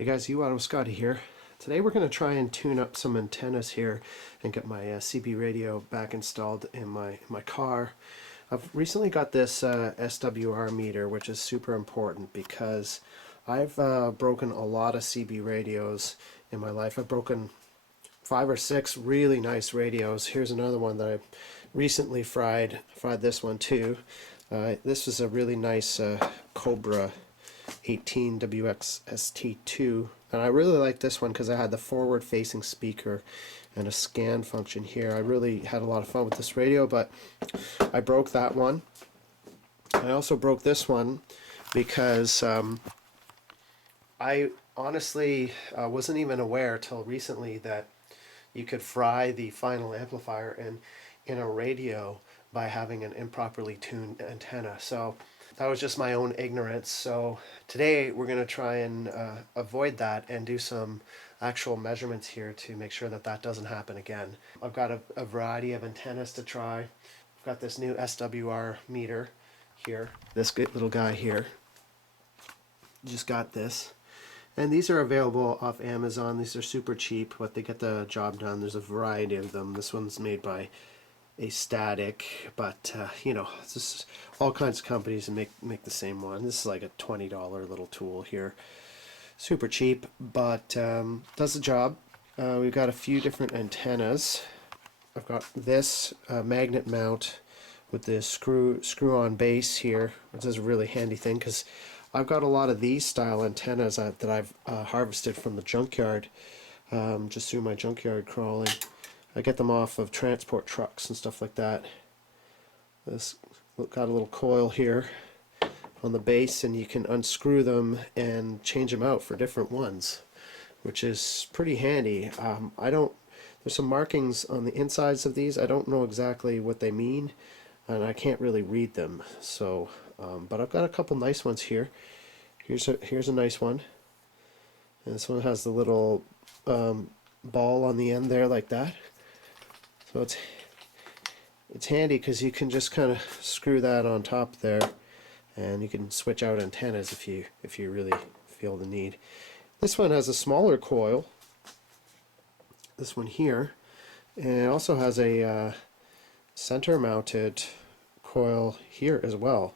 Hey guys, UOttawaScotty here. Today we're going to try and tune up some antennas here and get my CB radio back installed in my car. I've recently got this SWR meter, which is super important because I've broken a lot of CB radios in my life. I've broken 5 or 6 really nice radios. Here's another one that I recently fried this one too. This is a really nice Cobra 18 WXST2, and I really like this one because I had the forward facing speaker and a scan function here. I really had a lot of fun with this radio, but I broke that one. I also broke this one because I honestly wasn't even aware till recently that you could fry the final amplifier in a radio by having an improperly tuned antenna. So that was just my own ignorance. So today we're going to try and avoid that and do some actual measurements here to make sure that that doesn't happen again. I've got a variety of antennas to try. I've got this new SWR meter here, this little guy here. Just got this. And these are available off Amazon. These are super cheap, but they get the job done. There's a variety of them. This one's made by a static, but you know, it's just all kinds of companies and make the same one. This is like a $20 little tool here, super cheap, but does the job. We've got a few different antennas. I've got this magnet mount with this screw-on base here, which is a really handy thing because I've got a lot of these style antennas that I've harvested from the junkyard, just through my junkyard crawling. I get them off of transport trucks and stuff like that. This got a little coil here on the base, and you can unscrew them and change them out for different ones, which is pretty handy. There's some markings on the insides of these. I don't know exactly what they mean, and I can't really read them. So, but I've got a couple nice ones here. Here's a nice one, and this one has the little ball on the end there like that. So it's handy because you can just kind of screw that on top there, and you can switch out antennas if you really feel the need. This one has a smaller coil, this one here, and it also has a center mounted coil here as well.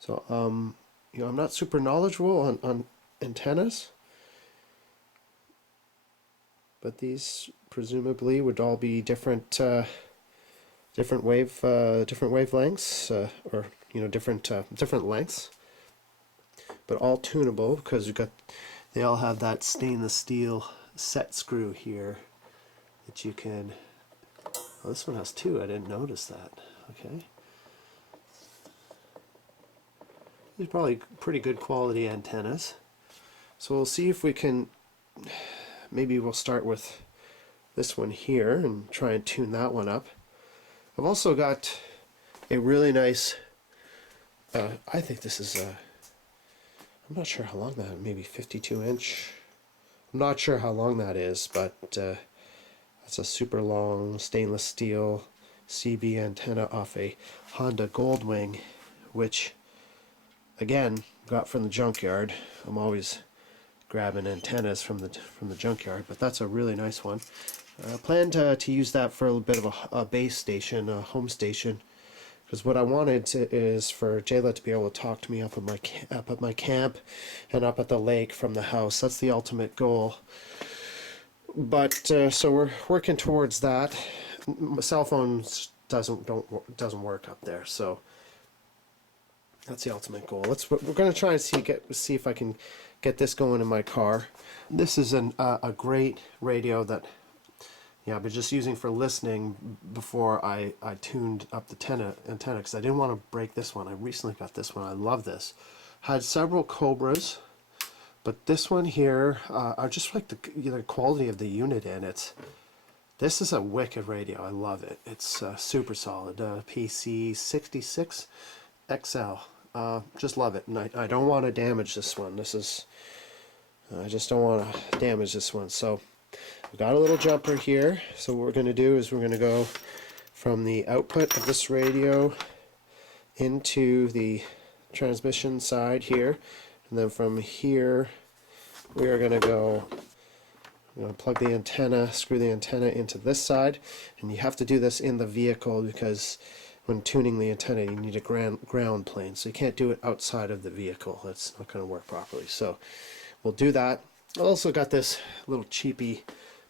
So you know, I'm not super knowledgeable on antennas, but these presumably would all be different wavelengths, or you know, different lengths, but all tunable because they all have that stainless steel set screw here that you can. Oh, this one has 2. I didn't notice that. Okay, these are probably pretty good quality antennas. So we'll see if we can. Maybe we'll start with this one here and try and tune that one up. I've also got a really nice, I think this is I'm not sure how long that, maybe 52-inch. I'm not sure how long that is, but that's a super long stainless steel CB antenna off a Honda Goldwing, which again got from the junkyard. I'm always grabbing antennas from the junkyard, but that's a really nice one. I plan to use that for a bit of a base station, a home station, because what I wanted is for Jayla to be able to talk to me up at my camp and up at the lake from the house. That's the ultimate goal. But so we're working towards that. My cell phone doesn't work up there, so that's the ultimate goal. We're going to try and see if I can get this going in my car. This is a great radio that I've been just using for listening before I tuned up the antenna because I didn't want to break this one. I recently got this one. I love this. Had several Cobras, but this one here, I just like the quality of the unit in it. This is a wicked radio. I love it. It's super solid. PC66 XL. Just love it, and I don't want to damage this one. I just don't want to damage this one. So we've got a little jumper here. So what we're going to do is we're going to go from the output of this radio into the transmission side here, and then from here we are going to plug the antenna, screw the antenna into this side, and you have to do this in the vehicle because when tuning the antenna you need a ground plane, so you can't do it outside of the vehicle. That's not going to work properly. So we'll do that. I also got this little cheapy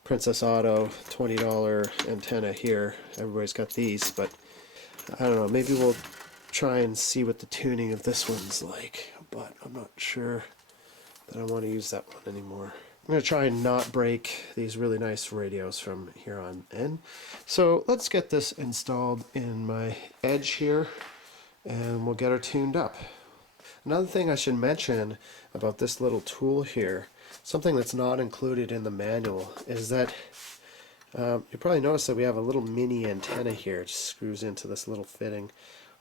Princess Auto $20 antenna here. Everybody's got these, but I don't know, maybe we'll try and see what the tuning of this one's like, but I'm not sure that I want to use that one anymore. I'm going to try and not break these really nice radios from here on in. So let's get this installed in my edge here, and we'll get her tuned up. Another thing I should mention about this little tool here, something that's not included in the manual, is that you probably noticed that we have a little mini antenna here. It just screws into this little fitting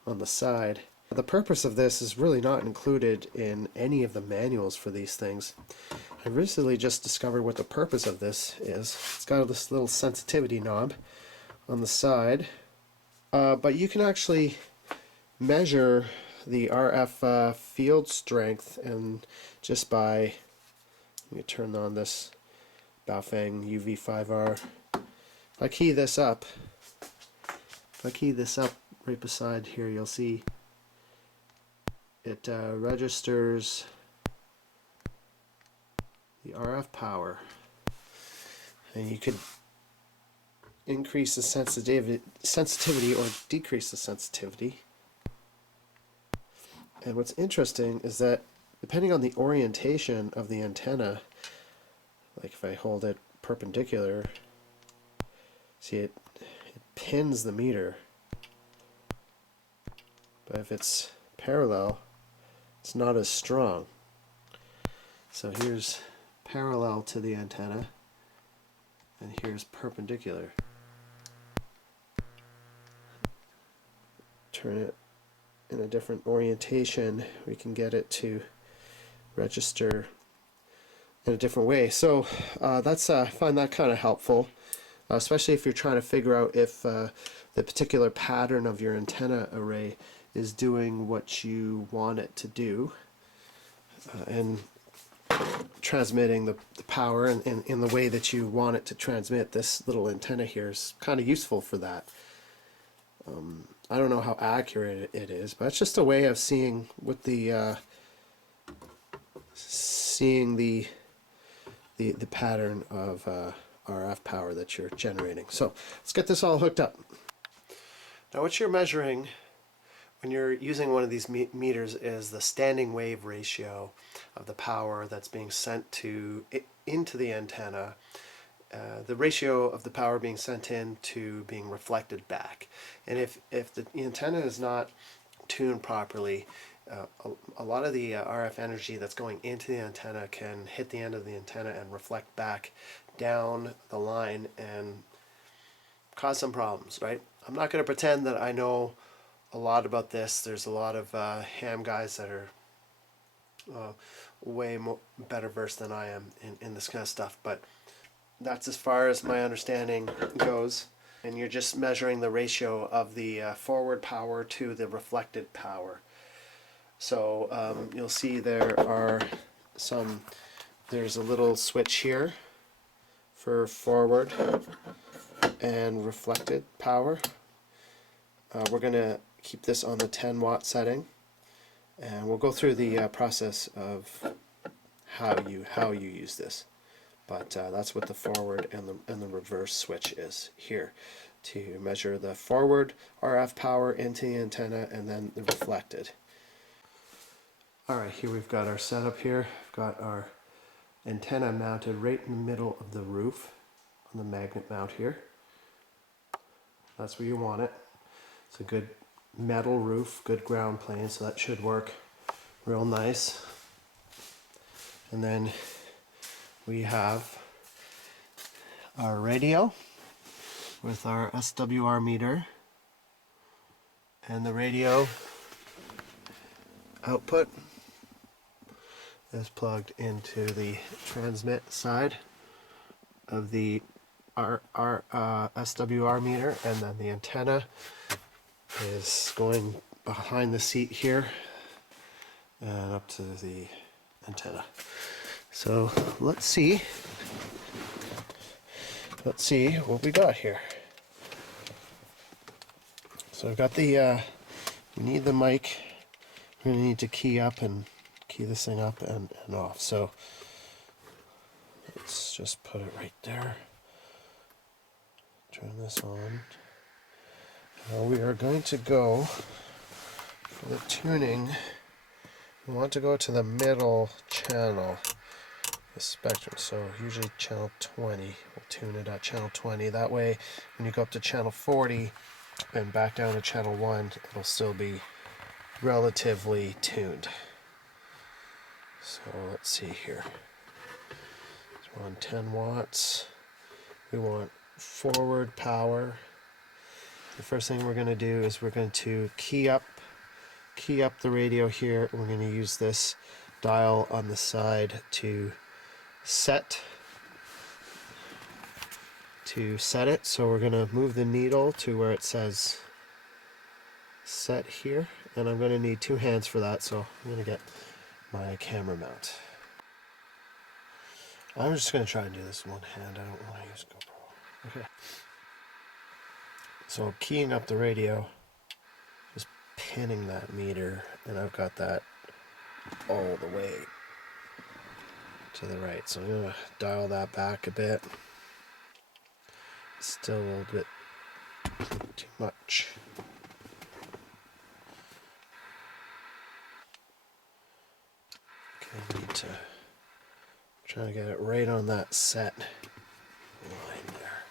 on the side. The purpose of this is really not included in any of the manuals for these things. I recently just discovered what the purpose of this is. It's got this little sensitivity knob on the side, but you can actually measure the RF field strength, and just by, let me turn on this Baofeng UV5R. If I key this up right beside here, you'll see it registers the RF power, and you could increase the sensitivity or decrease the sensitivity. And what's interesting is that depending on the orientation of the antenna, like if I hold it perpendicular, see it pins the meter, but if it's parallel, it's not as strong. So here's parallel to the antenna, and here's perpendicular. Turn it in a different orientation, we can get it to register in a different way. So that's I find that kind of helpful, especially if you're trying to figure out if the particular pattern of your antenna array is doing what you want it to do, and transmitting the power in the way that you want it to transmit. This little antenna here is kind of useful for that. I don't know how accurate it is, but it's just a way of seeing what the pattern of RF power that you're generating. So let's get this all hooked up. Now what you're measuring when you're using one of these meters is the standing wave ratio of the power that's being sent into the antenna, the ratio of the power being sent in to being reflected back. And if the antenna is not tuned properly, a lot of the RF energy that's going into the antenna can hit the end of the antenna and reflect back down the line and cause some problems, right? I'm not going to pretend that I know a lot about this. There's a lot of ham guys that are way better versed than I am in this kind of stuff, but that's as far as my understanding goes. And you're just measuring the ratio of the forward power to the reflected power. So you'll see there's a little switch here for forward and reflected power. We're going to keep this on the 10 watt setting, and we'll go through the process of how you use this. But that's what the forward and the reverse switch is here, to measure the forward RF power into the antenna and then the reflected. Alright, here we've got our setup here. We've got our antenna mounted right in the middle of the roof on the magnet mount here. That's where you want it. It's a good metal roof, good ground plane, so that should work real nice. And then we have our radio with our SWR meter, and the radio output is plugged into the transmit side of the SWR meter, and then the antenna is going behind the seat here and up to the antenna. So let's see what we got here. So I've got the, we need the mic. We're going to need to key up and key this thing up and off. So let's just put it right there. Turn this on. Now we are going to go for the tuning. We want to go to the middle channel, the spectrum. So usually channel 20. We'll tune it at channel 20. That way, when you go up to channel 40 and back down to channel 1, it'll still be relatively tuned. So let's see here. So we're on 10 watts. We want forward power. The first thing we're going to do is we're going to key up the radio here. We're going to use this dial on the side to set it. So we're going to move the needle to where it says set here, and I'm going to need 2 hands for that, so I'm going to get my camera mount. I'm just going to try and do this one hand. I don't want to use GoPro. Okay. So keying up the radio, just pinning that meter, and I've got that all the way to the right. So I'm going to dial that back a bit. Still a little bit too much. Okay, I need to try to get it right on that set line there.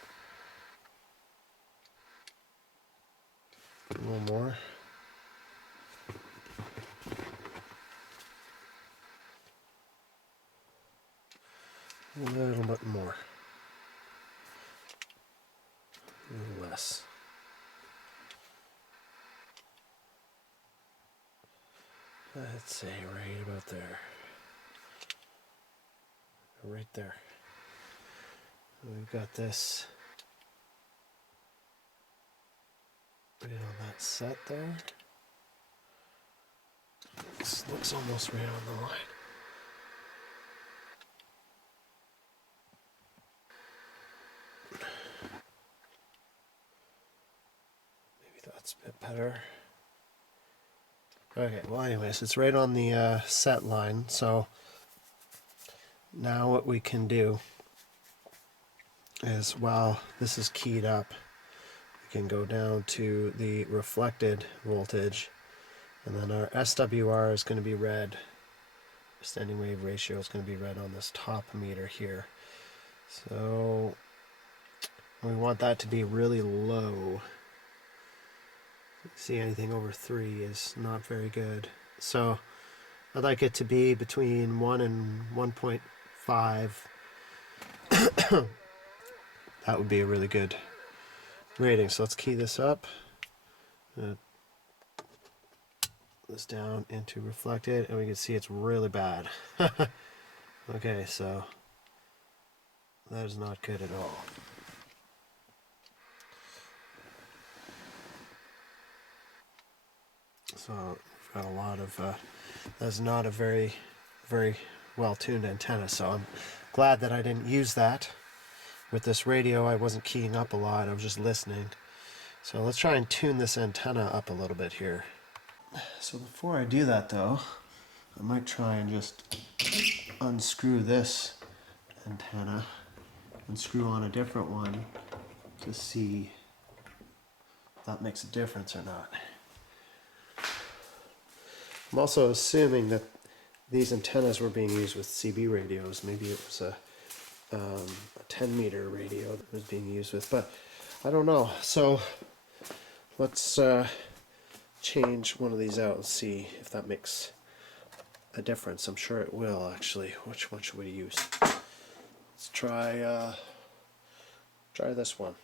A little more. A little bit more. A little less. Let's say right about there. Right there. We've got this right on that set there. This looks almost right on the line. Maybe that's a bit better. Okay, well anyways, it's right on the set line, so now what we can do is, while this is keyed up, we can go down to the reflected voltage, and then our SWR is going to be red. Standing wave ratio is going to be red on this top meter here. So we want that to be really low. See, anything over 3 is not very good. So I'd like it to be between 1 and 1.5. That would be a really good rating. So let's key this up. This down into reflected, and we can see it's really bad. Okay, so that is not good at all. So we've got a lot of that's not a very well tuned antenna, so I'm glad that I didn't use that. With this radio, I wasn't keying up a lot, I was just listening. So let's try and tune this antenna up a little bit here. So before I do that though, I might try and just unscrew this antenna and screw on a different one to see if that makes a difference or not. I'm also assuming that these antennas were being used with CB radios. Maybe it was a 10 meter radio that was being used with, but I don't know. So let's change one of these out and see if that makes a difference. I'm sure it will, actually. Which one should we use? Let's try this one.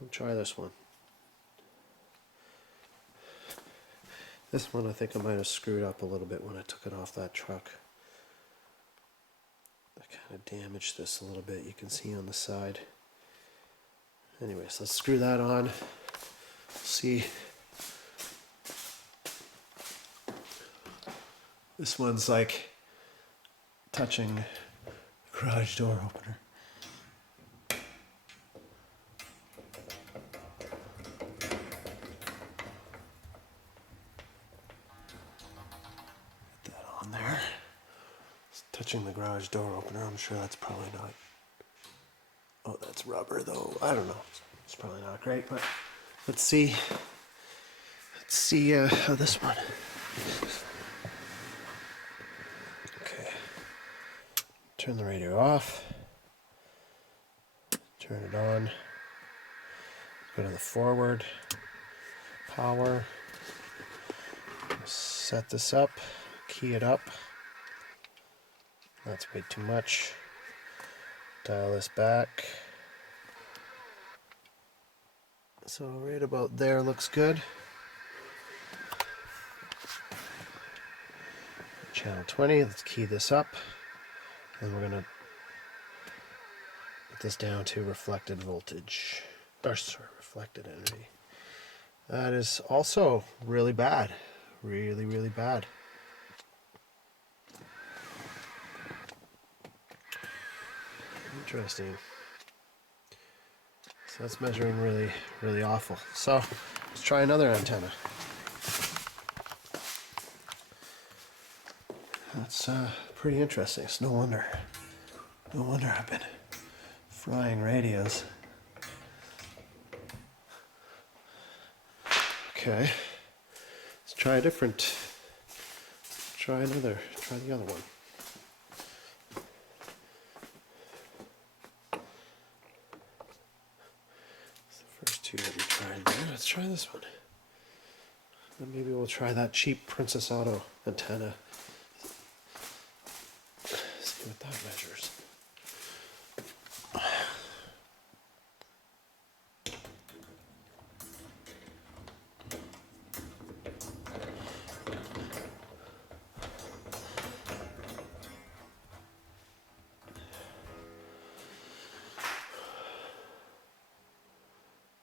We'll try this one. This one I think I might have screwed up a little bit when I took it off that truck. I kind of damaged this a little bit, you can see on the side. Anyways, let's screw that on. See. This one's like touching garage door opener. Get that on there. It's touching the garage door opener. I'm sure that's probably not. Oh, that's rubber though. I don't know. It's probably not great, but let's see. Let's see how this one. Okay. Turn the radio off. Turn it on. Go to the forward. Power. Set this up. Key it up. That's way too much. Dial this back. So right about there looks good. Channel 20, let's key this up. And we're going to put this down to reflected voltage. Or sorry, reflected energy. That is also really bad. Really, really bad. Interesting. So that's measuring really, really awful. So let's try another antenna. That's pretty interesting. It's no wonder I've been frying radios. Okay, let's try a different. Try the other one. First two that we tried there. Let's try this one. Then maybe we'll try that cheap Princess Auto antenna. See what that measures.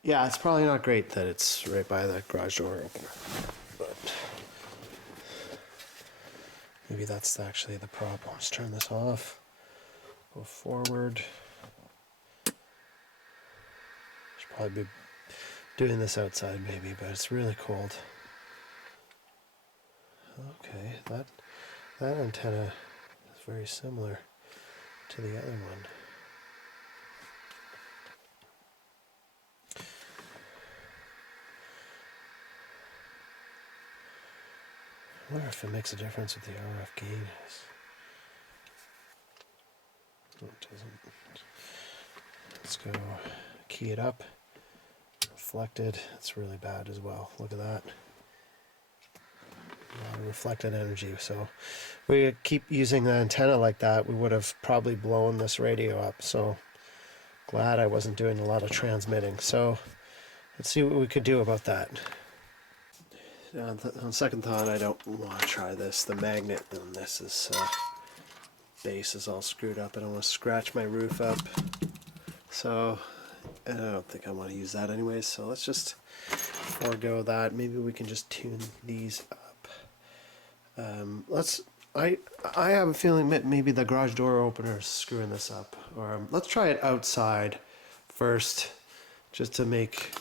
Yeah, it's probably not great that it's right by the garage door opener, but maybe that's actually the problem. Let's turn this off, go forward. Should probably be doing this outside maybe, but it's really cold. Okay, that antenna is very similar to the other one. I wonder if it makes a difference with the RF gain. No, it doesn't. Let's go key it up. Reflected. It's really bad as well. Look at that. A lot of reflected energy. So we keep using the antenna like that, we would have probably blown this radio up. So glad I wasn't doing a lot of transmitting. So let's see what we could do about that. On second thought, I don't want to try this. The magnet on this is base is all screwed up. I don't want to scratch my roof up. So I don't think I want to use that anyways. So let's just forego that. Maybe we can just tune these up. I have a feeling that maybe the garage door opener is screwing this up. Or let's try it outside first, just to make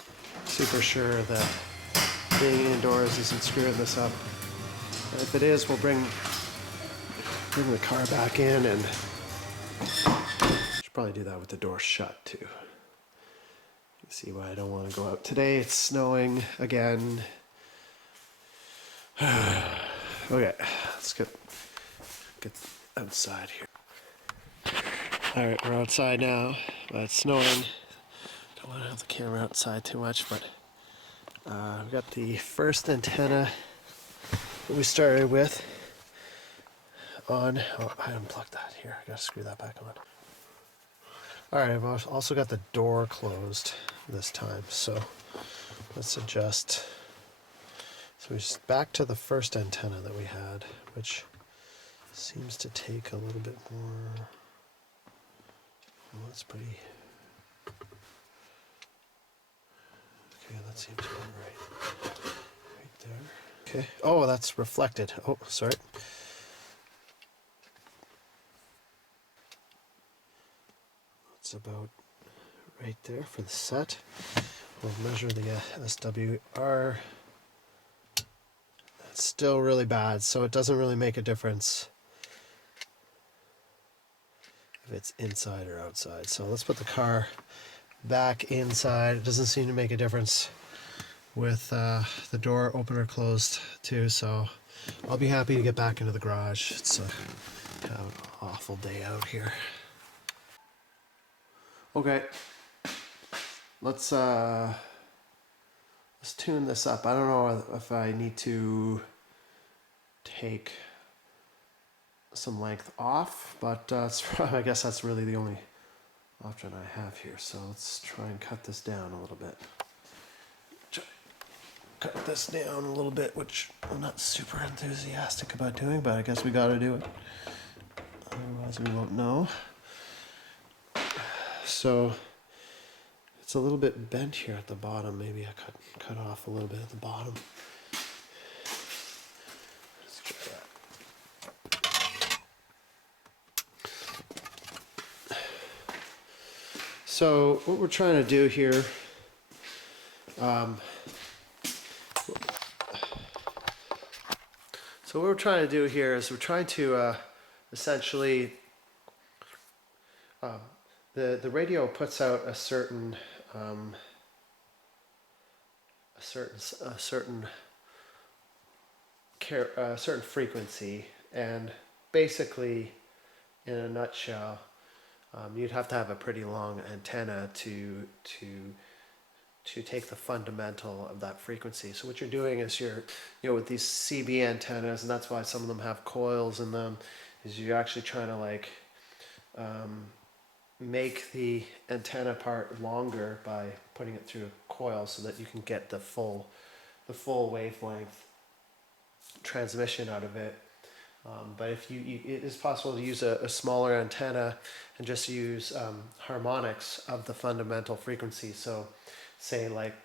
super sure that being indoors isn't screwing this up. And if it is, we'll bring the car back in, and should probably do that with the door shut too. You can see why I don't want to go out today. It's snowing again. Okay, let's get outside here. Alright, we're outside now, but it's snowing. Don't want to have the camera outside too much, but we got the first antenna that we started with on. Oh, I unplugged that here. I gotta screw that back on. Alright, I've also got the door closed this time, so let's adjust. So we're just back to the first antenna that we had, which seems to take a little bit more. Well, that's pretty. Okay, that seems about right. Right there. Okay. Oh, that's reflected. Oh, sorry. It's about right there for the set. We'll measure the SWR. It's still really bad, so it doesn't really make a difference if it's inside or outside. So let's put the car back inside. It doesn't seem to make a difference with the door open or closed too, so I'll be happy to get back into the garage. It's kind of an awful day out here. Okay, let's tune this up. I don't know if I need to take some length off, but I guess that's really the only option I have here. So let's try and cut this down a little bit. Cut this down a little bit, which I'm not super enthusiastic about doing, but I guess we gotta do it. Otherwise we won't know. So it's a little bit bent here at the bottom. Maybe I cut off a little bit at the bottom. Let's try that. So what we're trying to do here, is we're trying to essentially, the radio puts out a certain frequency, and basically, in a nutshell, you'd have to have a pretty long antenna to take the fundamental of that frequency. So what you're doing is with these CB antennas, and that's why some of them have coils in them, is you're actually trying to like make the antenna part longer by putting it through a coil so that you can get the full wavelength transmission out of it. But if it is possible to use a smaller antenna and just use harmonics of the fundamental frequency. So say like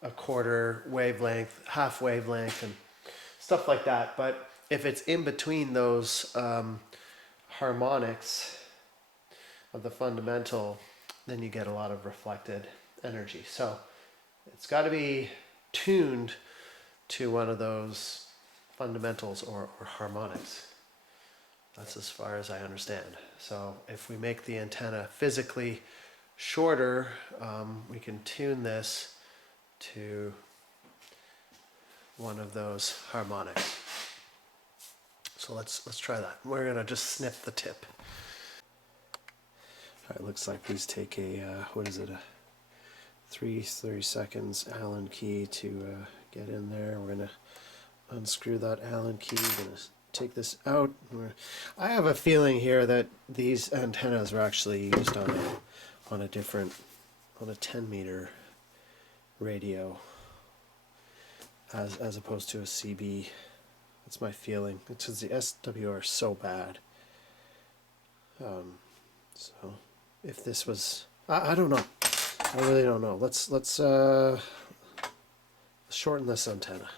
a quarter wavelength, half wavelength, and stuff like that. But if it's in between those harmonics of the fundamental, then you get a lot of reflected energy. So it's got to be tuned to one of those fundamentals or harmonics. That's as far as I understand. So if we make the antenna physically shorter, we can tune this to one of those harmonics. So let's try that. We're gonna just snip the tip. All right, looks like these take a what is it, a 30 seconds Allen key to get in there. We're gonna unscrew that Allen key. We're gonna take this out. I have a feeling here that these antennas were actually used on a 10-meter radio as opposed to a CB. That's my feeling. It's because the SWR is so bad. So if this was, I don't know. I really don't know. Let's shorten this antenna.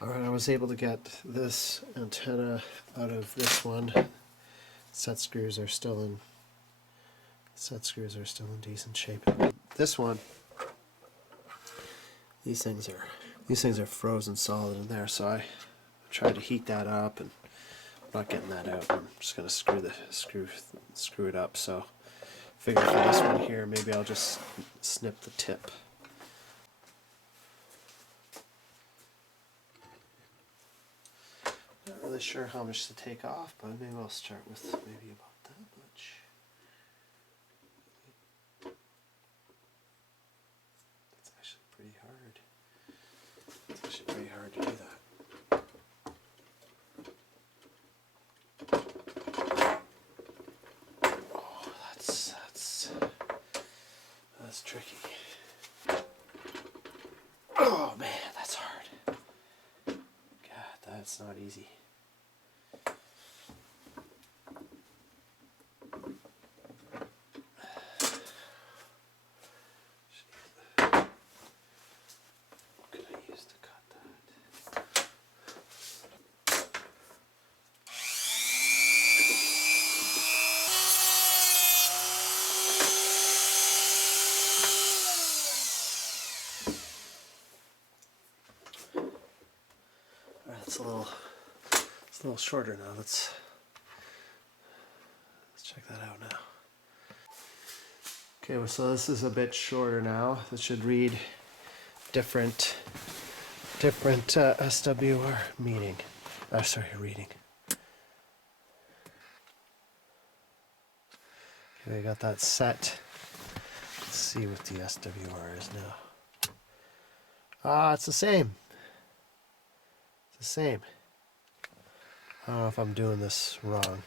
Alright, I was able to get this antenna out of this one. Set screws are still in decent shape. This one, these things are frozen solid in there, so I tried to heat that up, and I'm not getting that out. I'm just gonna screw it up. So I figure for this one here, maybe I'll just snip the tip. Not really sure how much to take off, but maybe I'll start with maybe about that much. That's actually pretty hard. It's actually pretty hard to do that. Oh, that's tricky. Oh man, that's hard. God, that's not easy. a little shorter now. Let's check that out now. Okay, well, so this is a bit shorter now. This should read different SWR meeting. Reading. Okay, we got that set. Let's see what the SWR is now. Ah, it's the same. It's the same. I don't know if I'm doing this wrong.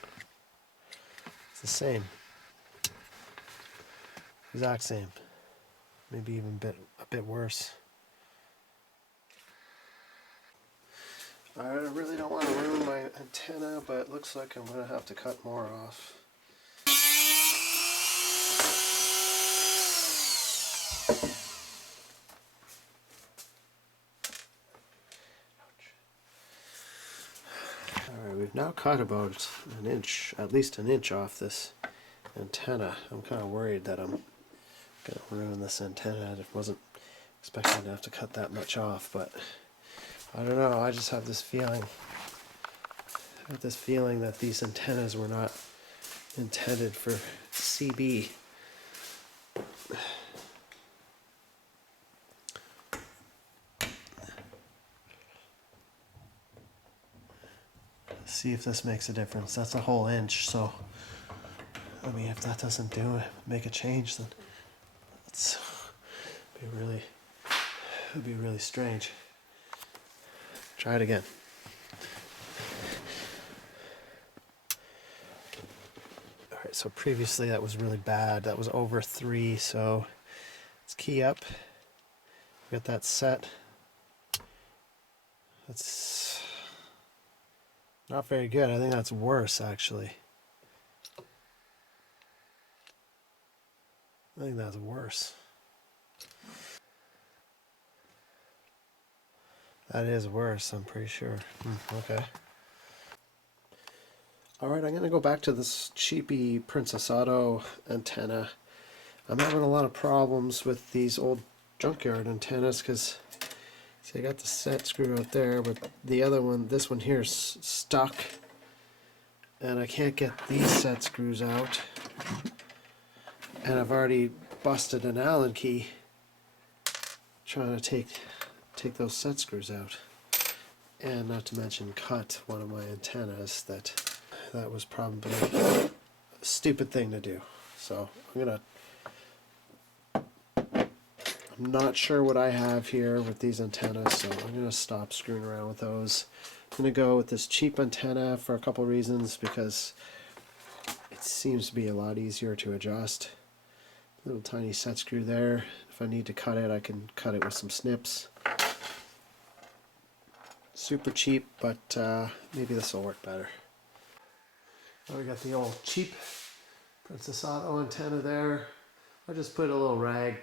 It's the same. Exact same. Maybe even a bit worse. I really don't want to ruin my antenna, but it looks like I'm going to have to cut more off. Alright, we've now cut about an inch, at least an inch off this antenna. I'm kind of worried that I'm going to ruin this antenna. I wasn't expecting to have to cut that much off, but I don't know. I just have this feeling. I have this feeling that these antennas were not intended for CB. See if this makes a difference. That's a whole inch, so I mean, if that doesn't make a change, then it'd be really strange. Try it again. All right, so previously that was really bad. That was over 3, so let's key up. Get that set. That's not very good. I think that's worse, actually. I think that's worse. That is worse, I'm pretty sure. Okay. Alright, I'm going to go back to this cheapy Princess Auto antenna. I'm having a lot of problems with these old junkyard antennas because, see, I got the set screw out there, but the other one, this one here, is stuck. And I can't get these set screws out. And I've already busted an Allen key trying to take those set screws out, and not to mention cut one of my antennas. That was probably a stupid thing to do. So I'm not sure what I have here with these antennas, so I'm gonna stop screwing around with those. I'm gonna go with this cheap antenna for a couple reasons, because it seems to be a lot easier to adjust. Little tiny set screw there. If I need to cut it, I can cut it with some snips. Super cheap, but maybe this will work better. Oh, we got the old cheap Princess Auto antenna there. I just put a little rag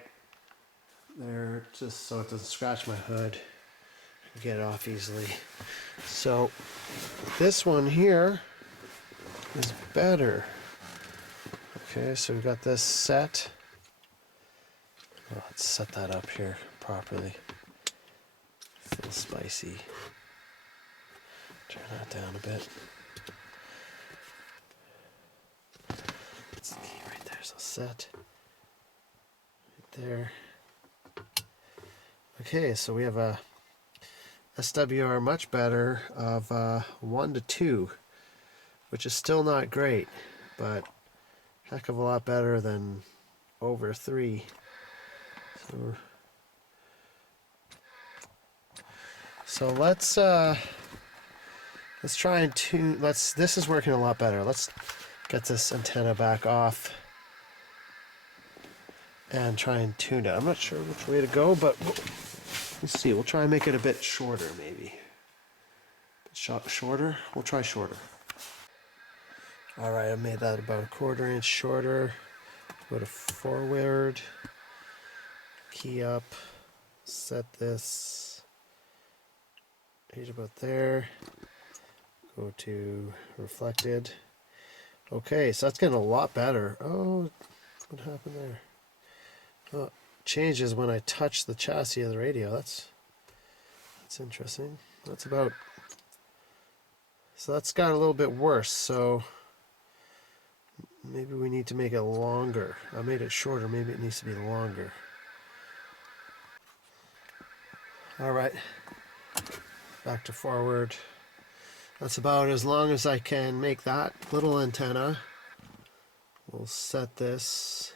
there just so it doesn't scratch my hood. Get it off easily. So this one here is better. Okay, so we got this set. Let's set that up here properly. It's a little spicy. Turn that down a bit. That's the key right there, so set. Right there. Okay, so we have a SWR much better of 1 to 2, which is still not great, but heck of a lot better than over 3. So let's try and tune. This is working a lot better. Let's get this antenna back off and try and tune it. I'm not sure which way to go, but let's see. We'll try and make it a bit shorter, maybe. Shorter? We'll try shorter. All right, I made that about a 1/4 inch shorter. Go to forward. Key up, set this right about there, go to reflected. Okay, so that's getting a lot better. Oh, what happened there? Oh, changes when I touch the chassis of the radio. That's interesting. That's about So that's got a little bit worse, so maybe we need to make it longer. I made it shorter, maybe it needs to be longer. Alright, back to forward. That's about as long as I can make that little antenna. We'll set this.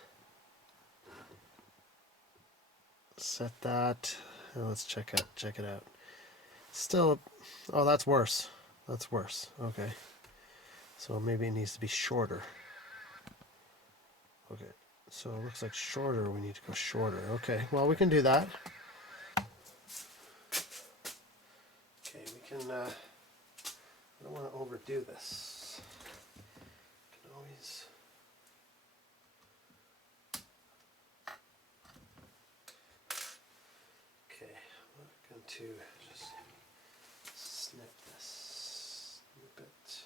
Set that. Let's check it out. Still, oh, that's worse. That's worse. Okay. So maybe it needs to be shorter. Okay. So it looks like shorter. We need to go shorter. Okay. Well, we can do that. Okay, we can. I don't want to overdo this. We can always. Okay, I'm going to just snip this. Snip it.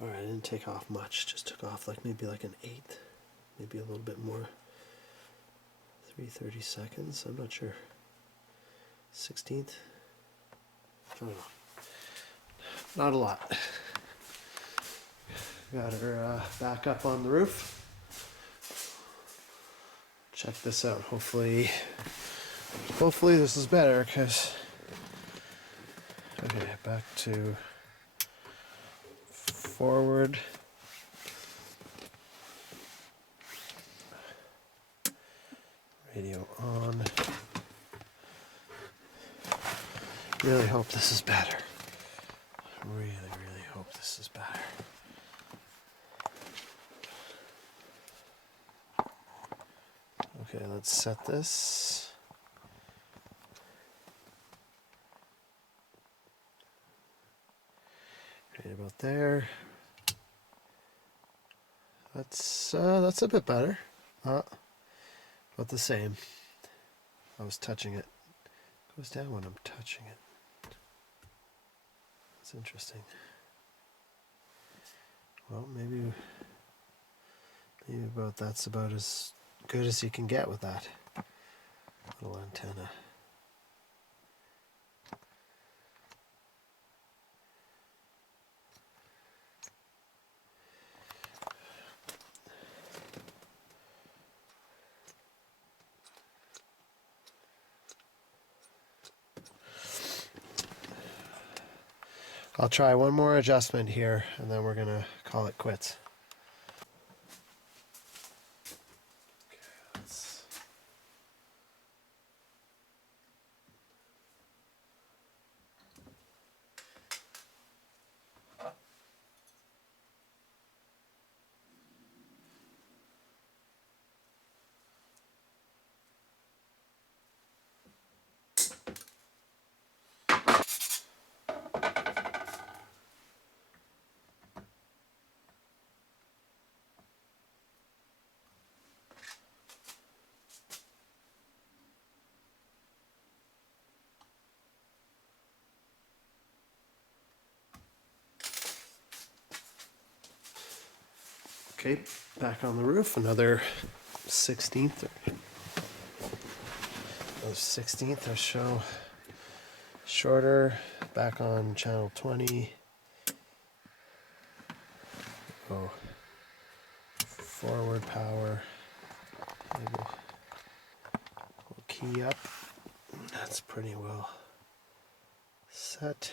Alright, I didn't take off much, just took off like maybe like an eighth, maybe a little bit more. 3/30 seconds, I'm not sure. 16th? I don't know. Not a lot. Got her back up on the roof. Check this out. Hopefully this is better, because okay, back to forward. Radio on. Really hope this is better. Really hope this is better. Okay, let's set this. Right about there. That's a bit better. About the same. I was touching it. It goes down when I'm touching it. That's interesting. Well, maybe about that's about as good as you can get with that little antenna. I'll try one more adjustment here, and then we're gonna call it quits. Okay, back on the roof, another 16th. Another 16th or so shorter. Back on channel 20. Oh, forward power. Maybe we'll key up. That's pretty well set.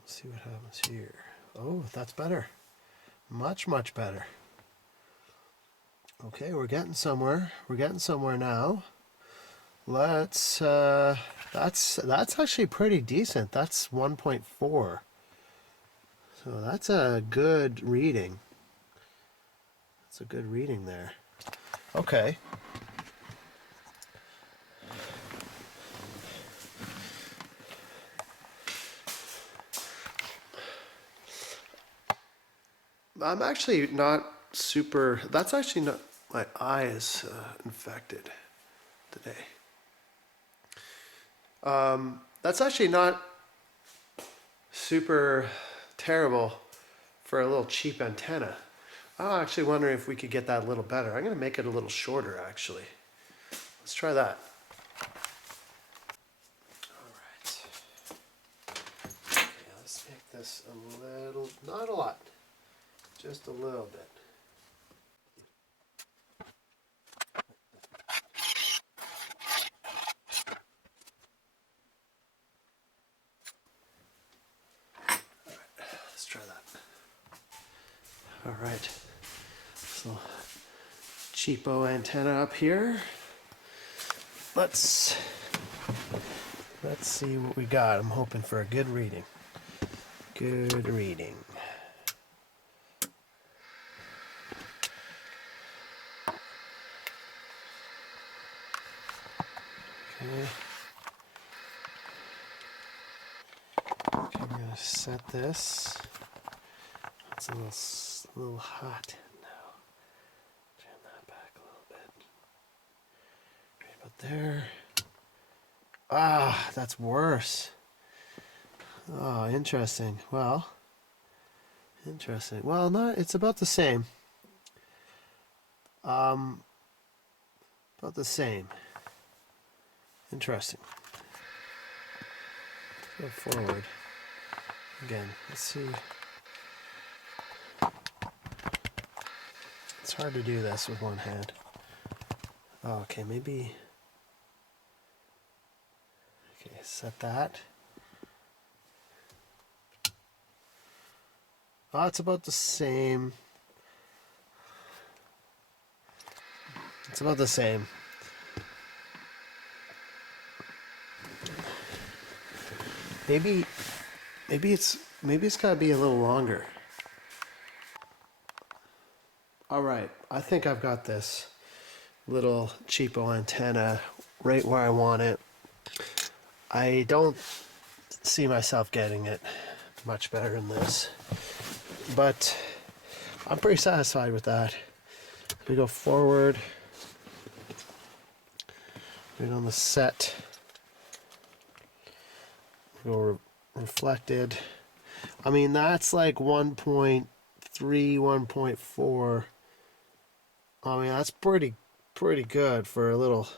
Let's see what happens here. Oh, that's better. Much better. Okay, we're getting somewhere. We're getting somewhere now. Let's that's actually pretty decent. That's 1.4. So that's a good reading. That's a good reading there. Okay. I'm actually not super, that's actually not, my eye is infected today. That's actually not super terrible for a little cheap antenna. I'm actually wondering if we could get that a little better. I'm going to make it a little shorter actually. Let's try that. All right. Okay, let's make this a little, not a lot, just a little bit. Let's try that. All right. So cheapo antenna up here. Let's see what we got. I'm hoping for a good reading. Good reading. Okay. Okay, I'm gonna set this. It's a little hot now. Turn that back a little bit. Right about there. Ah, that's worse. Oh, interesting. Well, interesting. Well, no, it's about the same. About the same. Interesting. Go forward. Again, let's see. It's hard to do this with one hand. Oh, okay, maybe. Okay, set that. Oh, it's about the same. It's about the same. Maybe it's got to be a little longer. All right, I think I've got this little cheapo antenna right where I want it. I don't see myself getting it much better than this, but I'm pretty satisfied with that. We go forward, right on the set, we go reflected. I mean, that's like 1.3, 1.4. I mean, that's pretty good for a little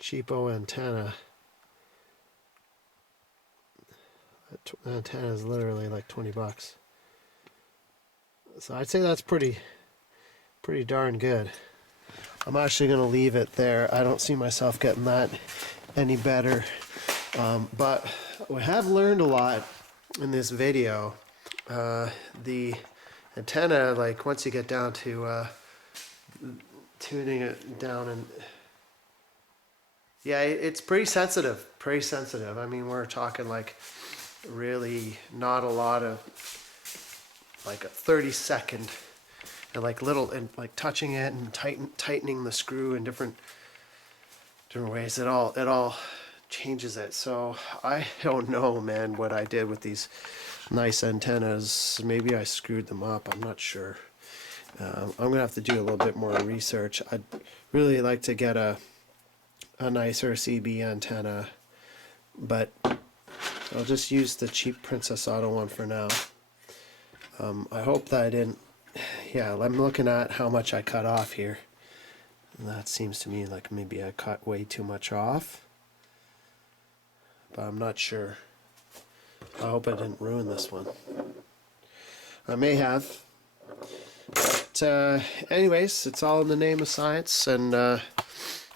cheapo antenna. That antenna is literally like 20 bucks. So I'd say that's pretty darn good. I'm actually going to leave it there. I don't see myself getting that any better. But we have learned a lot in this video. The antenna, like once you get down to tuning it down, and yeah, it's pretty sensitive. I mean, we're talking like really not a lot of, like a 30-second, and like little, and like touching it and tightening the screw in different ways. It all changes it. So I don't know, man, what I did with these nice antennas. Maybe I screwed them up. I'm not sure. I'm gonna have to do a little bit more research. I'd really like to get a nicer CB antenna, but I'll just use the cheap Princess Auto one for now. I hope that I didn't. Yeah, I'm looking at how much I cut off here, and that seems to me like maybe I cut way too much off, but I'm not sure. I hope I didn't ruin this one. I may have. But anyways, it's all in the name of science, and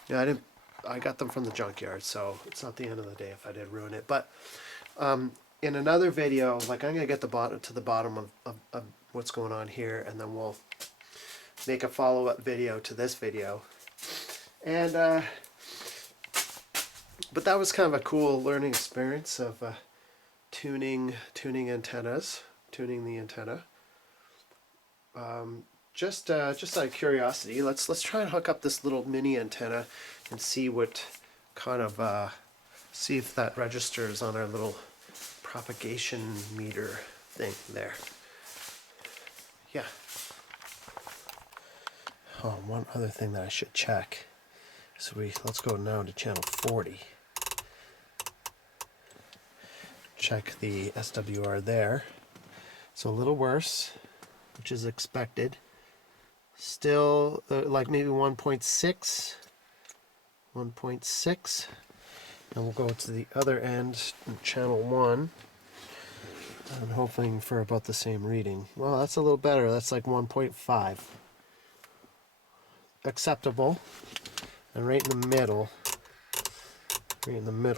yeah, I got them from the junkyard, so it's not the end of the day if I did ruin it. But in another video, like I'm gonna get the bottom of what's going on here, and then we'll make a follow-up video to this video. And but that was kind of a cool learning experience of tuning antennas. tuning the antenna. Just out of curiosity, let's try and hook up this little mini antenna and see what kind of see if that registers on our little propagation meter thing there. Yeah. Oh, one other thing that I should check. So let's go now to channel 40. Check the SWR there. It's a little worse, which is expected. Still like maybe 1.6. 1.6. And we'll go to the other end, channel 1. I'm hoping for about the same reading. Well, that's a little better. That's like 1.5. Acceptable. And right in the middle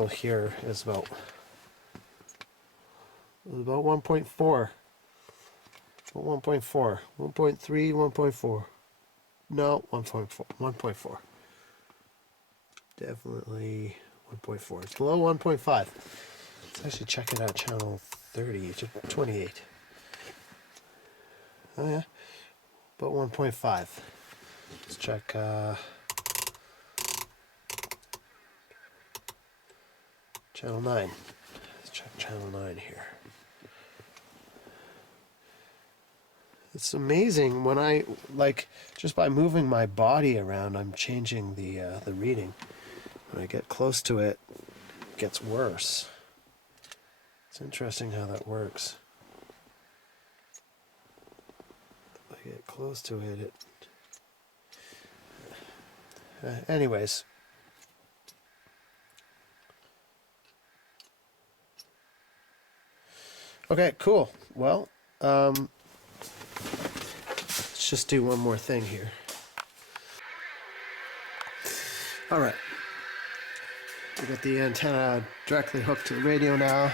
here is about 1.4. 1.4. 1.3, 1.4. No, 1.4. 1.4. Definitely 1.4. It's below 1.5. Let's actually check it out, channel 30 to 28. Oh yeah, about 1.5. Let's check channel 9. Let's check channel 9 here. It's amazing when I, like, just by moving my body around, I'm changing the reading. When I get close to it, it gets worse. It's interesting how that works. If I get close to it, anyways. Okay, cool. Well, let's just do one more thing here. All right. We got the antenna directly hooked to the radio now. Of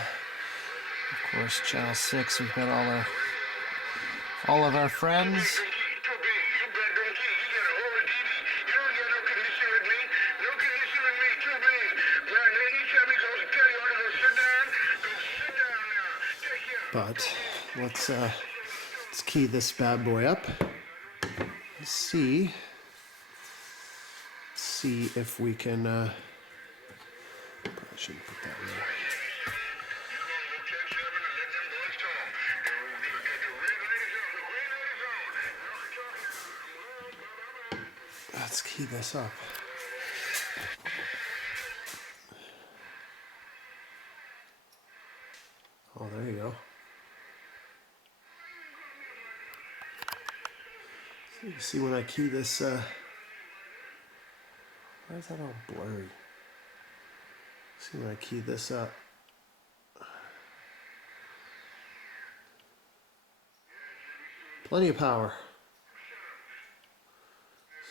course, channel 6. We've got all of our friends. But let's key this bad boy up. Let's see if we can. Probably shouldn't put that there. Let's key this up. Oh, there you go. So you see when I key this, why is that all blurry? See when I key this up. Plenty of power.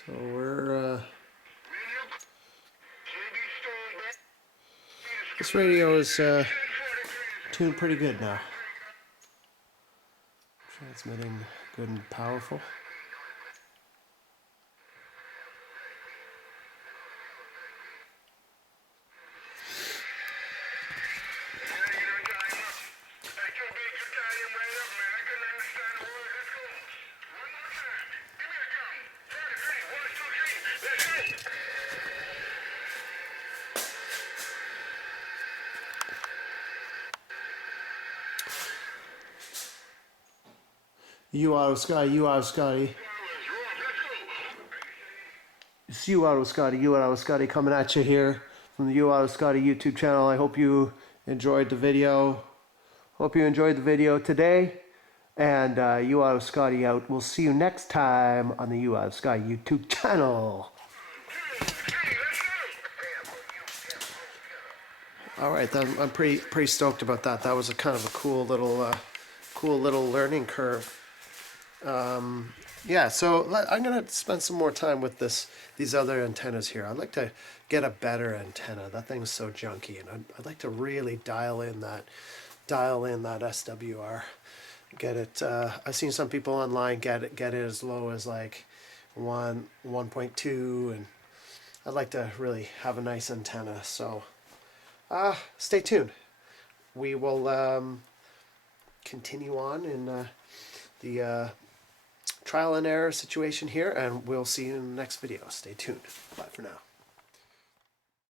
So we're this radio is tuned pretty good now. Transmitting good and powerful. UOttawaScotty. It's UOttawaScotty coming at you here from the UOttawaScotty YouTube channel. I hope you enjoyed the video. Today. And UOttawaScotty out. We'll see you next time on the UOttawaScotty YouTube channel. All right, I'm pretty stoked about that. That was a kind of a cool little learning curve. Yeah, so I'm gonna spend some more time with these other antennas here. I'd like to get a better antenna. That thing's so junky, and I'd like to really dial in that SWR. Get it. I've seen some people online get it as low as like 1.2, and I'd like to really have a nice antenna. So stay tuned. We will continue on in the trial and error situation here, and we'll see you in the next video. Stay tuned. Bye for now.